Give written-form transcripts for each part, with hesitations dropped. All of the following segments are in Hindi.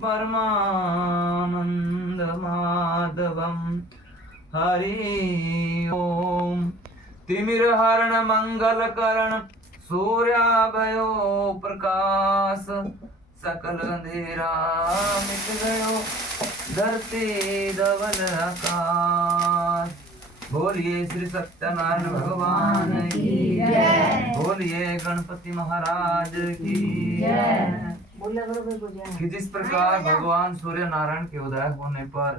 परमानंद माधवम। हरि ओम। तिमिरहरण मंगल करण सूर्याभयो प्रकाश, सकल अंधेरा मिट गयो धरती धवल आकाश। बोलिए श्री सत्यनारायण भगवान की जय। बोलिए गणपति महाराज की जय। कि जिस प्रकार भगवान सूर्य नारायण के उदय होने पर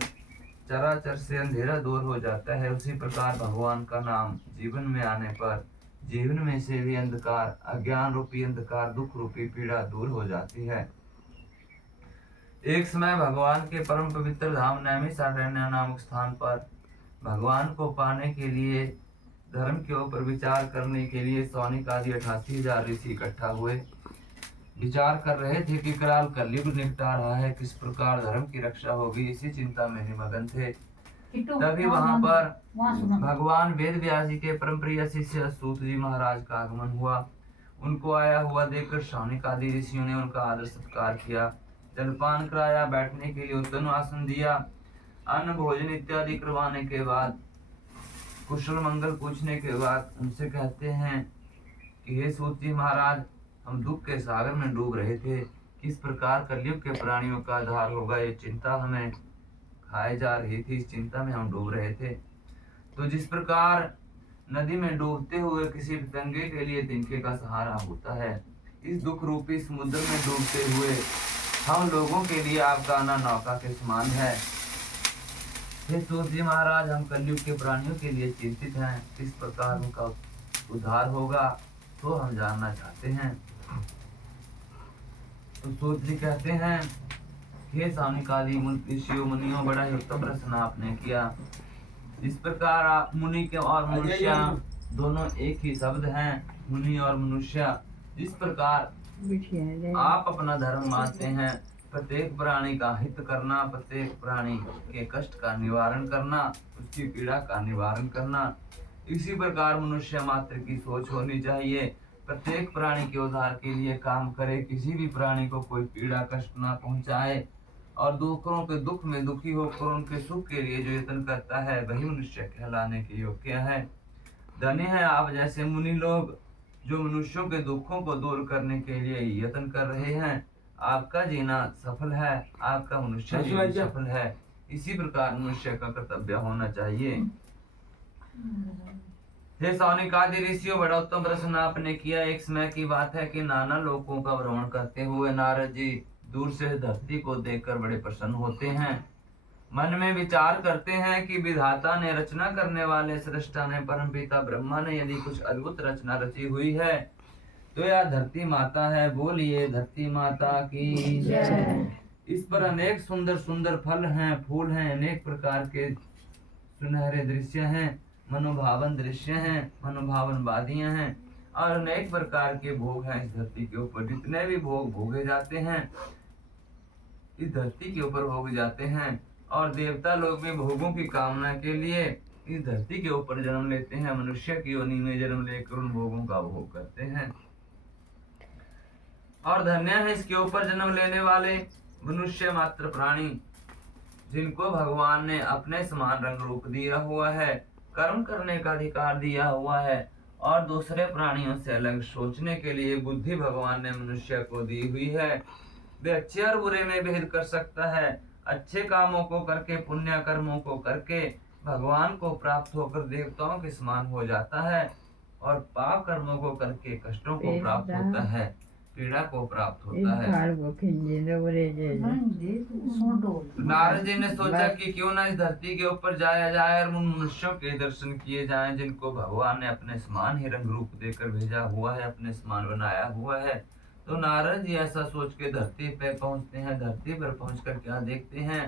चराचर से अंधेरा दूर हो जाता है, उसी प्रकार भगवान का नाम जीवन में आने पर जीवन में से भी अंधकार, अज्ञान रूपी अंधकार, दुख रूपी पीड़ा दूर हो जाती है। एक समय भगवान के परम पवित्र धाम नैमिषारण्य नामक स्थान पर भगवान को पाने के लिए, धर्म के ऊपर विचार करने के लिए सौनिक आदि 88,000 ऋषि इकट्ठा हुए। विचार कर रहे थे कि कराल कलयुग निपटा रहा है, किस प्रकार धर्म की रक्षा होगी, इसी चिंता में निमग्न थे। तभी वहां पर भगवान वेद व्यास जी के परम प्रिय शिष्य सूत जी महाराज का आगमन हुआ। उनको आया हुआ देखकर सौनिक आदि ऋषियों ने उनका आदर सत्कार किया, जलपान कराया, बैठने के लिए उत्तम आसन दिया। अन्न भोजन इत्यादि करवाने के बाद कुशल मंगल पूछने के बाद उनसे कहते हैं कि हे सूत जी महाराज, हम दुख के सागर में डूब रहे थे, किस प्रकार कलयुग के प्राणियों का आधार होगा, ये चिंता हमें खाए जा रही थी, इस चिंता में हम डूब रहे थे। तो जिस प्रकार नदी में डूबते हुए किसी पतंगे के लिए तिनके का सहारा होता है, इस दुख रूपी समुद्र में डूबते हुए हम लोगों के लिए आपका आना नौका के समान है। हे सूत जी महाराज, हम कलयुग के प्राणियों के लिए चिंतित हैं, किस प्रकार उनका उद्धार होगा तो हम जानना चाहते हैं। तो सूत जी कहते हैं, हे सौनिक आदि ऋषियों मुनियों, बड़ा ही उत्तम प्रश्न आपने किया। जिस प्रकार मुनि के और मनुष्य दोनों एक ही शब्द हैं, मुनि और मनुष्य, जिस प्रकार आप अपना धर्म मानते हैं, प्रत्येक प्राणी का हित करना, प्रत्येक प्राणी के कष्ट का निवारण करना, उसकी पीड़ा का निवारण करना, इसी प्रकार मनुष्य मात्र की सोच होनी चाहिए। प्रत्येक प्राणी के उद्धार के लिए काम करे, किसी भी प्राणी को कोई पीड़ा कष्ट ना पहुंचाए, और दूसरों के दुख में दुखी होकर उनके सुख के लिए जो यत्न करता है, वही मनुष्य कहलाने के योग्य है। धन्य है आप जैसे मुनि लोग, जो मनुष्यों के दुखों को दूर करने के लिए यत्न कर रहे हैं। आपका जीना सफल है, आपका मनुष्य जीवन सफल है। इसी प्रकार मनुष्य का कर्तव्य होना चाहिए। हे सौनिक आदि ऋषियों, बड़ा उत्तम प्रश्न आपने किया। एक समय की बात है कि नाना लोकों का भ्रमण करते हुए नारद जी दूर से धरती को देखकर बड़े प्रसन्न होते हैं। मन में विचार करते हैं कि विधाता ने, रचना करने वाले सृष्टा ने, परमपिता ब्रह्मा ने यदि कुछ अद्भुत रचना रची हुई है तो यह धरती माता है। बोलिए धरती माता की जय। इस पर अनेक सुंदर सुंदर फल हैं, फूल हैं, अनेक प्रकार के सुनहरे दृश्य हैं, मनोभावन दृश्य हैं, मनोभावन वादियां हैं, और अनेक प्रकार के भोग हैं। इस धरती के ऊपर जितने भी भोग भोगे जाते हैं, इस धरती के ऊपर भोगे जाते हैं, और देवता लोग भी भोगों की कामना के लिए इस धरती के ऊपर जन्म लेते हैं, मनुष्य की योनि में जन्म लेकर उन भोगों का भोग करते हैं। और धन्य है इसके ऊपर जन्म लेने वाले मनुष्य मात्र प्राणी, जिनको भगवान ने अपने समान रंग रूप दिया हुआ है, कर्म करने का अधिकार दिया हुआ है, और दूसरे प्राणियों से अलग सोचने के लिए बुद्धि भगवान ने मनुष्य को दी हुई है। वे अच्छे और बुरे में भेद कर सकता है। अच्छे कामों को करके, पुण्य कर्मों को करके भगवान को प्राप्त होकर देवताओं के समान हो जाता है, और पाप कर्मों को करके कष्टों को प्राप्त होता है, पीड़ा को प्राप्त होता है। नारद जी ने सोचा कि क्यों ना इस धरती के ऊपर जाया जाए और उन मनुष्यों के दर्शन किए जाएं, जिनको भगवान ने अपने समान ही रंग रूप देकर भेजा हुआ है, अपने समान बनाया हुआ है। तो नारद जी ऐसा सोच के धरती पे पहुंचते हैं। धरती पर पहुंचकर क्या देखते हैं,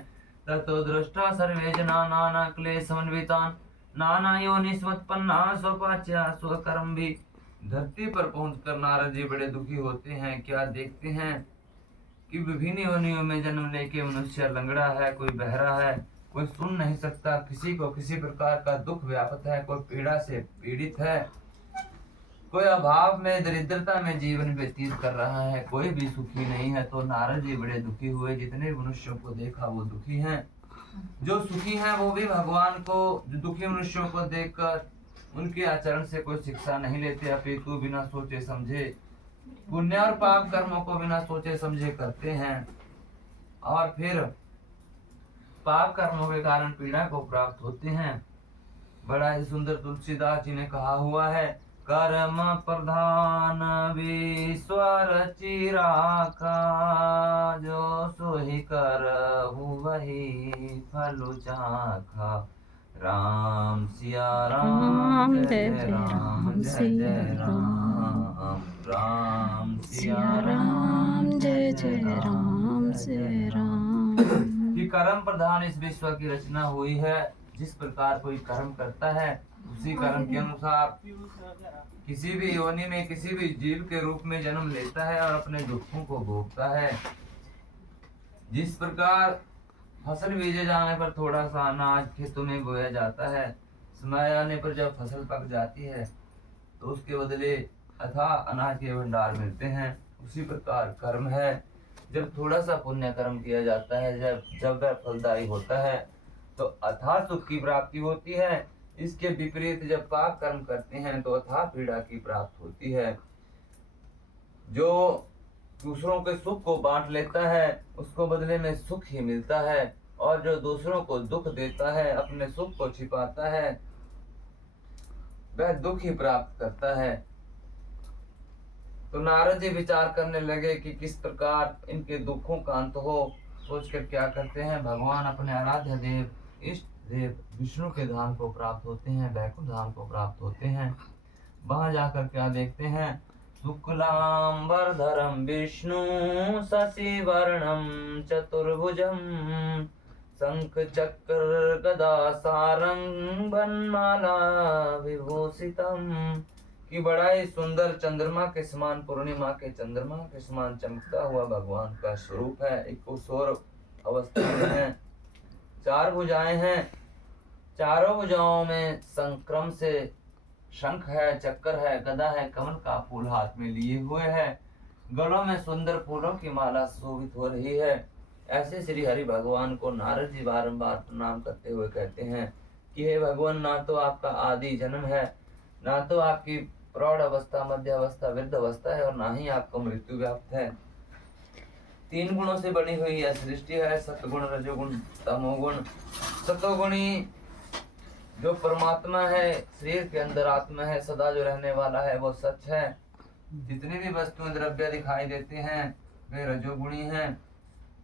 ततो दृष्टा सर्वे जना नाना क्लेशमन्वितान् नाना योनिष्वत्पन्ना स्वपाच्या स्वकर्म भी। धरती पर पहुंचकर नारद जी बड़े दुखी होते हैं। क्या देखते हैं कि विभिन्न योनियों में जन्म लेके मनुष्य लंगड़ा है, कोई बहरा है, कोई सुन नहीं सकता, किसी को किसी प्रकार का दुख व्यापत है, कोई पीड़ा से पीड़ित है। कोई अभाव में, दरिद्रता में जीवन व्यतीत कर रहा है, कोई भी सुखी नहीं है। तो नारद जी बड़े दुखी हुए। जितने मनुष्यों को देखा वो दुखी हैं। जो सुखी हैं वो भी भगवान को, जो दुखी मनुष्यों को देखकर उनके आचरण से कोई शिक्षा नहीं लेते, अपितु बिना सोचे समझे पुण्य और पाप कर्मों को बिना सोचे समझे करते हैं और फिर पाप कर्मों के कारण पीड़ा को प्राप्त होते हैं। बड़ा ही सुंदर तुलसीदास जी ने कहा हुआ है, कर्म प्रधान विश्वर चिराका, जो सोहि करहु वही फल चाखा। राम सिया राम, जय जय राम, जय जय राम। राम सिया राम, जय जय राम, जय राम। कि कर्म प्रधान इस विश्व की रचना हुई है। जिस प्रकार कोई कर्म करता है उसी कर्म के अनुसार किसी भी योनि में, किसी भी जीव के रूप में जन्म लेता है और अपने दुखों को भोगता है। जिस प्रकार फसल बीजे जाने पर थोड़ा सा अनाज खेतों में बोया जाता है, समय आने पर जब फसल पक जाती है तो उसके बदले अथाह अनाज के भंडार मिलते हैं। उसी प्रकार कर्म है। जब थोड़ा सा पुण्य कर्म किया जाता है, जब वह फलदायी होता है तो अथाह सुख की प्राप्ति होती है। इसके विपरीत जब पाप कर्म करते हैं तो अथाह पीड़ा की प्राप्ति होती है। जो दूसरों के सुख को बांट लेता है उसको बदले में सुख ही मिलता है, और जो दूसरों को दुख देता है, अपने सुख को छिपाता है, वह दुख ही प्राप्त करता है। तो नारद जी विचार करने लगे कि किस प्रकार इनके दुखों का अंत हो। सोचकर क्या करते हैं, भगवान अपने आराध्य देव, इष्ट देव विष्णु के धाम को प्राप्त होते हैं, वैकुंठ धाम को प्राप्त होते हैं। वहां जाकर क्या देखते हैं, शुक्लांबरधरम विष्णु शशि वर्णम चतुर्भुजम, शंख चक्र गदा सारंग वनमाला विभूषितम। कि बड़ा ही सुंदर चंद्रमा के समान, पूर्णिमा के चंद्रमा के समान चमकता हुआ भगवान का स्वरूप है। एक किशोर अवस्था में है, चार भुजाएं हैं, चारों भुजाओं में संक्रम से शंख है, चक्र है, गदा है, कमल का फूल हाथ में लिए हुए है, गलों में सुंदर फूलों की माला शोभित हो रही है। ऐसे श्री हरि भगवान को नारद जी बारंबार प्रणाम करते हुए कहते हैं कि हे भगवान, ना तो आपका आदि जन्म है, ना तो आपकी प्रौढ़ अवस्था, मध्य अवस्था, वृद्ध अवस्था है, और ना ही आपको मृत्यु व्याप्त है। तीन गुणों से बनी हुई यह सृष्टि है, सत्गुण, रजोगुण, तमोगुण। सतोगुणी जो परमात्मा है, शरीर के अंदर आत्मा है, सदा जो रहने वाला है, वो सच है। जितनी भी वस्तुएं द्रव्य दिखाई देते हैं वे रजोगुणी हैं,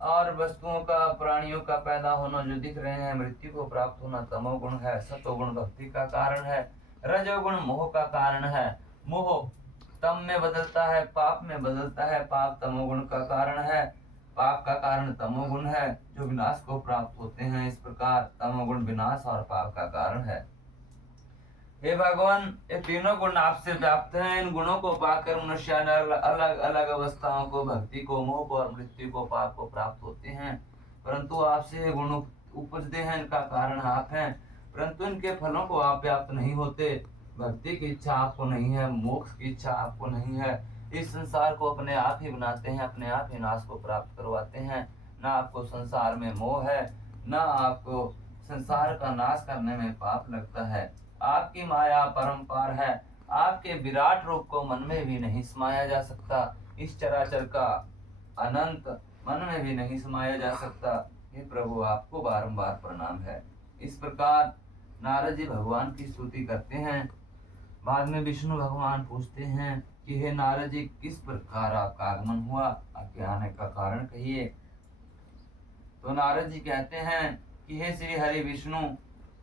और वस्तुओं का, प्राणियों का पैदा होना जो दिख रहे हैं, मृत्यु को प्राप्त होना तमोगुण है। सतोगुण भक्ति का कारण है, रजोगुण मोह का कारण है। मोह तम में बदलता है, पाप में बदलता है, पाप तमोगुण का कारण है, पाप का कारण तमोगुण है जो विनाश को प्राप्त होते हैं। इस प्रकार तमोगुण विनाश और पाप का कारण है। हे भगवान, ये तीनों गुण आपसे व्याप्त हैं। इन गुणों को पाकर मनुष्य अलग अलग अवस्थाओं को, भक्ति को, मोह को और मृत्यु को, पाप को प्राप्त होते हैं। परंतु आपसे ये गुण उपजते हैं, इनका कारण आप हैं, परंतु इनके फलों को आप व्याप्त नहीं होते। भक्ति की इच्छा आपको नहीं है, मोक्ष की इच्छा आपको नहीं है। इस संसार को अपने आप ही बनाते हैं, अपने आप ही नाश को प्राप्त करवाते हैं। ना आपको संसार में मोह है, ना आपको संसार का नाश करने में पाप लगता है। आपकी माया परंपार है, आपके विराट रूप को मन में भी नहीं समाया जा सकता। इस चराचर का अनंत मन में भी नहीं समाया जा सकता। हे प्रभु, आपको बारंबार प्रणाम है। इस प्रकार नारद जी भगवान की स्तुति करते हैं। बाद में विष्णु भगवान पूछते हैं कि हे नारद जी, किस प्रकार आपका आगमन हुआ, आपके आने का कारण कहिए। तो नारद जी कहते हैं कि हे श्री हरि विष्णु,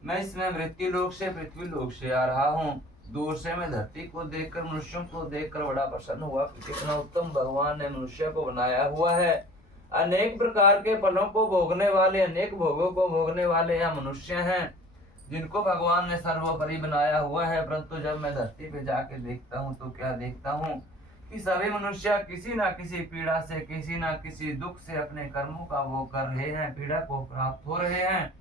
मैं इसमें मृत्यु लोक से, पृथ्वी लोक से आ रहा हूँ। दूर से मैं धरती को देखकर, मनुष्यों को देखकर बड़ा प्रसन्न हुआ कि कितना उत्तम भगवान ने मनुष्य को बनाया हुआ है। अनेक प्रकार के फलों को भोगने वाले, अनेक भोगों को भोगने वाले यह मनुष्य हैं जिनको भगवान ने सर्वोपरि बनाया हुआ है। परंतु जब मैं धरती पे जाके देखता हूँ तो क्या देखता हूँ कि सभी मनुष्य किसी ना किसी पीड़ा से, किसी ना किसी दुख से अपने कर्मों का वो कर रहे हैं, पीड़ा को प्राप्त हो रहे हैं,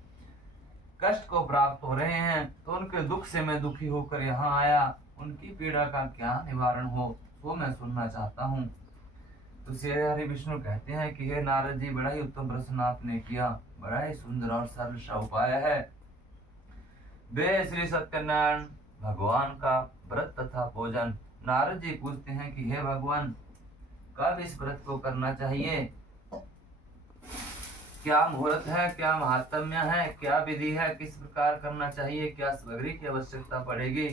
कष्ट को प्राप्त हो रहे हैं। तो उनके दुख से मैं दुखी होकर यहाँ आया, उनकी पीड़ा का क्या निवारण हो वो मैं सुनना चाहता हूँ। तो श्री हरि विष्णु कहते हैं कि हे नारद जी, बड़ा ही उत्तम प्रश्न आपने किया, बड़ा ही सुंदर और सरल सा उपाय है। वे श्री सत्यनारायण भगवान का व्रत तथा भोजन। नारद जी पूछते हैं कि हे भगवान, कब इस व्रत को करना चाहिए, क्या मुहूर्त है, क्या महात्म्य है, क्या विधि है, किस प्रकार करना चाहिए, क्या सामग्री की आवश्यकता पड़ेगी।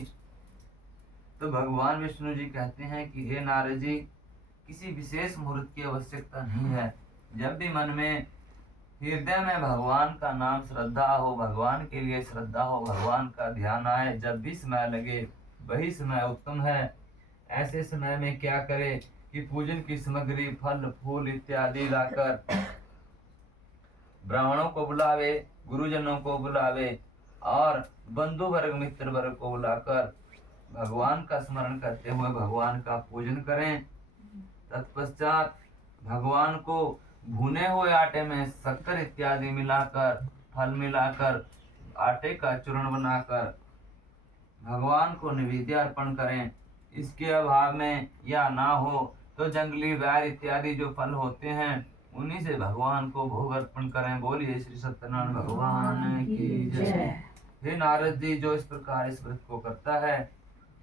तो भगवान विष्णु जी कहते हैं कि हे नारद जी, किसी विशेष मुहूर्त की आवश्यकता नहीं है। जब भी मन में, हृदय में भगवान का नाम श्रद्धा हो, भगवान के लिए श्रद्धा हो, भगवान का ध्यान आए, जब भी समय लगे वही समय उत्तम है। ऐसे समय में क्या करे कि पूजन की सामग्री, फल फूल इत्यादि लाकर ब्राह्मणों को बुलावे, गुरुजनों को बुलावे और बंधु वर्ग मित्र वर्ग को बुलाकर भगवान का स्मरण करते हुए भगवान का पूजन करें। तत्पश्चात भगवान को भुने हुए आटे में शक्कर इत्यादि मिलाकर, फल मिलाकर, आटे का चूर्ण बनाकर भगवान को नैवेद्य अर्पण करें। इसके अभाव में या ना हो तो जंगली बैर इत्यादि जो फल होते हैं उन्हीं से भगवान को भोग अर्पण करें। बोलिए श्री सत्यनारायण भगवान की जय। हे नारद जी, जो इस प्रकार इस व्रत को करता है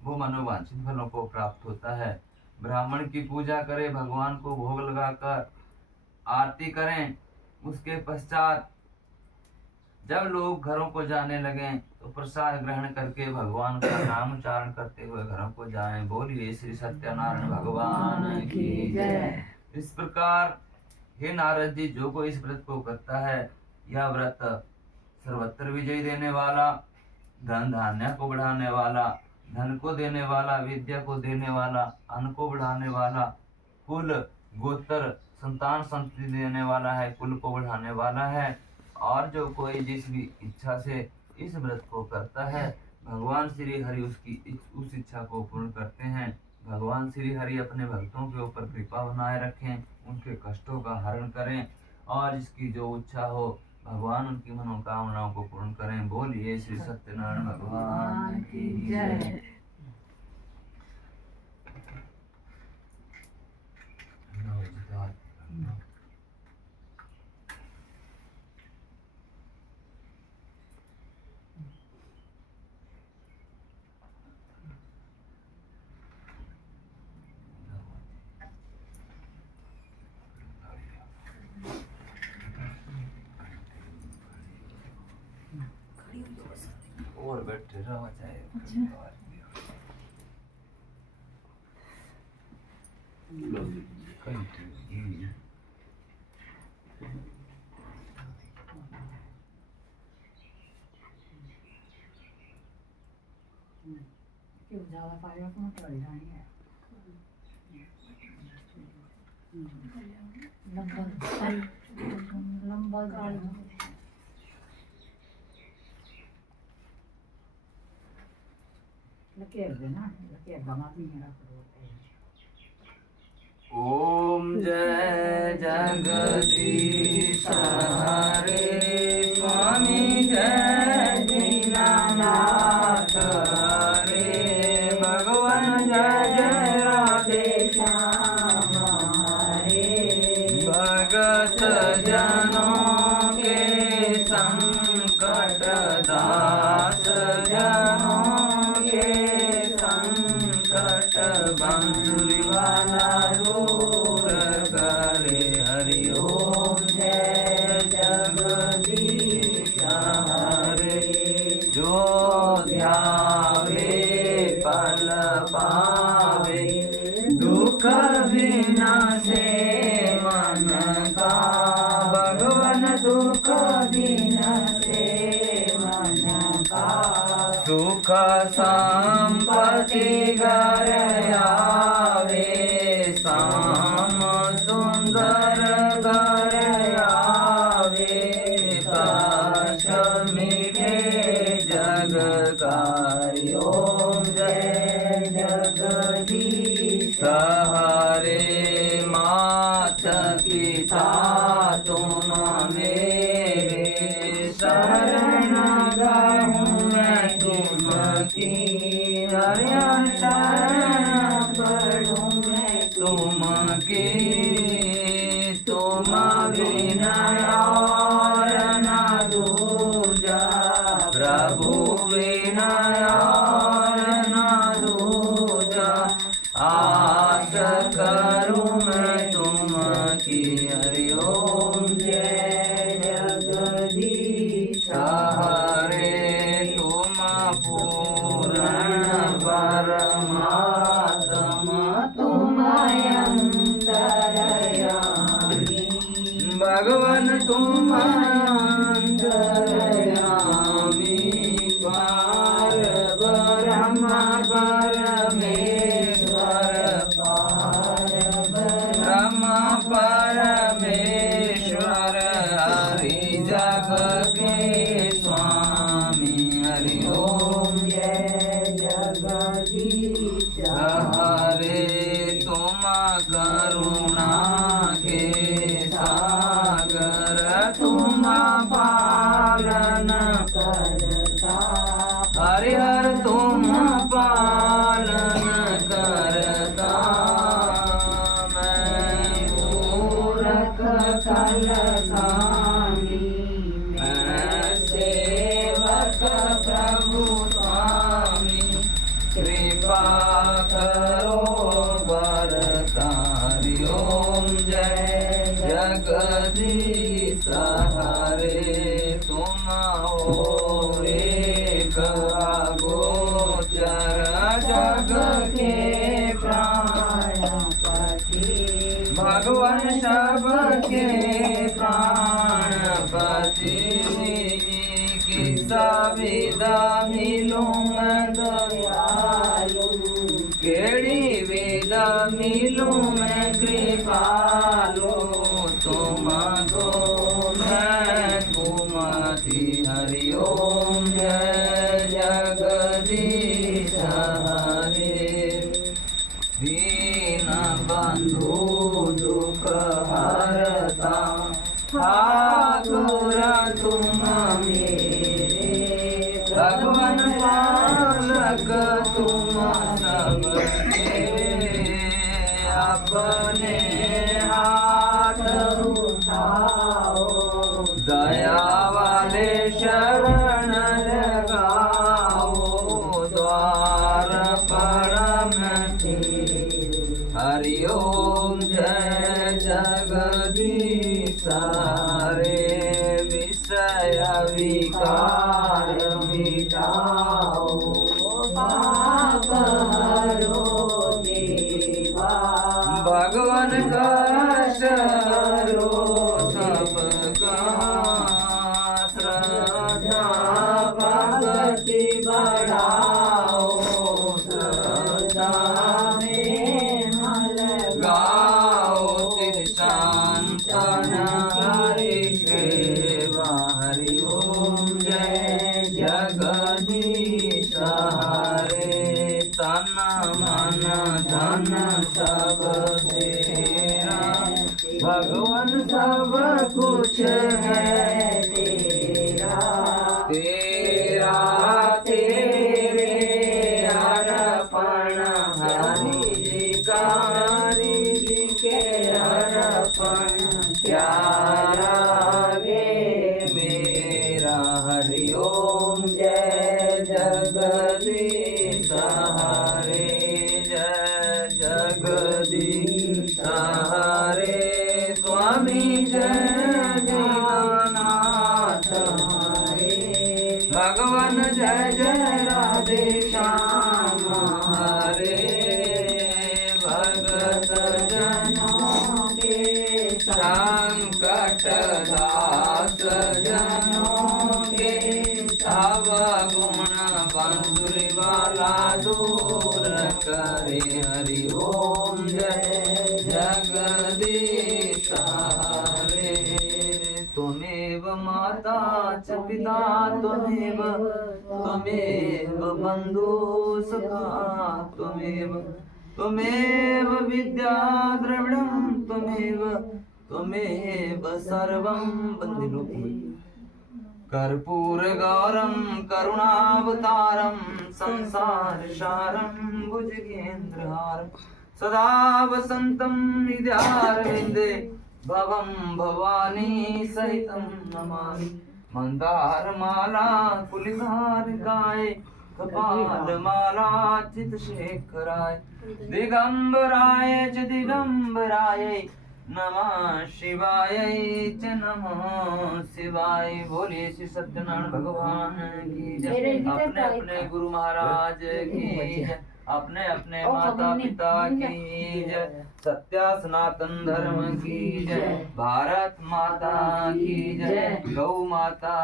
वो मनोवांछित फलों को प्राप्त होता है। ब्राह्मण की पूजा करें, भगवान को भोग लगाकर आरती करें। उसके पश्चात जब लोग घरों को जाने लगे तो प्रसाद ग्रहण करके भगवान का नाम उच्चारण करते हुए घरों को जाएं। बोलिए श्री सत्यनारायण भगवान की जय। इस प्रकार हे नारद जी, जो कोई इस व्रत को करता है, यह व्रत सर्वत्र विजय देने वाला, धन धान्य को बढ़ाने वाला, धन को देने वाला, विद्या को देने वाला, अन्न को बढ़ाने वाला, कुल गोत्र संतान संतति देने वाला है, कुल को बढ़ाने वाला है। और जो कोई जिस भी इच्छा से इस व्रत को करता है, भगवान श्री हरि उसकी उस इच्छा को पूर्ण करते हैं। भगवान श्री हरि अपने भक्तों के ऊपर कृपा बनाए रखें, उनके कष्टों का हरण करें और जिसकी जो इच्छा हो भगवान उनकी मनोकामनाओं को पूर्ण करें। बोलिए श्री सत्यनारायण भगवान की जय। और बैठे रहो चाहे ज्यादा पाएगा तो मत लड़ जाएंगे। लंबा गाड़ी लकेर देना, लकेर बना दी मेरा। ओम जय जगदीश हरे स्वामी, जय दीनानाथ हरे भगवान, जय जय राधे श्याम हरे। भगत जनों के संकट दास जनों के संकट बंधुरी वाला दूर करे। हरि ओम जय जगदीश हरे। जो ध्यावे फल पावे, दुख विनाशे मन का। भगवान दुख विनाशे मन का। सुख संपत्ति घर आवे, श्याम सुंदर घर आवे। कष्ट मीठे जग गाय। ओम जय जगदीश हरे। मात पिता तुम मेरे, शरण गहूँ मैं तुमकी। हरि और न दूजा, आस करूं मैं तुम की। हरि ओम जय जगदीश हरे, तुम पूर्ण परमात्मा, तुम अंतर्यामी। भगवान तुम अंतर्यामी, पार ब्रह्म परमेश्वर, पार ब्रह्म परमेश्वर, हरि जग के स्वामी। हरि ओम जय जगदीश हरे, तुम करुणा के सागर, तुम पालन करता। हरिहर तुम पालन करता, मैं मूरख कलकामी, मैं सेवक प्रभु स्वामी। कृपा करो बरता। हरि ओम जय जगदीश हरे, तुम हो एक गोचर, जग के प्राणपति। भगवान सबके प्राणपति, किसा विदा मिलूं मैं दयालु, केड़ी विदा मिलूं मैं कृपालु। तुमको मैं कुमति। हरि ओम जय जगदीश हरे, दीन बंधु दुख हरता, ठाकुर तुम मेरे। भगवान पालक तुम सबके, अपने हाथ उठाओ, दया वाले शरण लगाओ, द्वार पर मैं तेरे। हरि ओम जय जगदीश हरे, विषय विकार मिटाओ, पाप हरो देवा। भगवान कष्ट हरो सबका, श्रद्धा भक्ति बढ़ाओ, श्रद्धा में मन लगाओ, शांतन हरि सेवा। हरि ओम जय जगदीश हरे, तन मन धन सब तेरा। भगवान सब कुछ है तेरा, तेरा तेरे अर्पण। हरि जी का, हरि जी के अर्पण, क्या लागे मेरा। हरि ओम जय जगदीश हरे, जय जगदीश हरे, स्वामी जय दीनानाथ हरे। भगवान जय जय राधे श्याम हरे, भगत जनों के संकट दास जनों के, सब गुण बंसुरी वाला दूर करे। हरि ओम जय जगदीश हरे, त्वमेव माता च पिता, त्वमेव बन्धु सखा, त्वमेव विद्या द्रविणं, त्वमेव सर्वं। बन्धु कर्पूर गौरम करुणावतारम, संसार सारम भुजगेन्द्रहारम, सदा वसंतम हृदयारविंदे, भवं भवानी सहितं नमामि। मंदार माला कुलिकारिकाए, कपाल माला चित शेखराय दिगंबराय च दिगंबराय नमः शिवाय च नमः शिवाय। बोलिए श्री सत्यनारायण भगवान की जय। अपने अपने गुरु महाराज की जय। अपने अपने माता पिता की जय। सत्य सनातन धर्म की जय। भारत माता की जय। गौ माता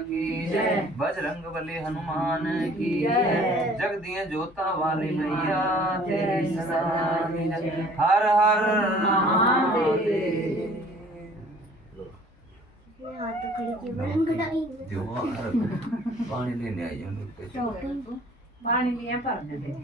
की जय। बजरंग बली हनुमान की जय। जगदिए जोता वाली मैया तेरी सलामी जय। हर हर महादेव। हाथ तो खड़ी की बड़ंगड़ाई जो पानी लेने आई हूँ पानी लिया पर दे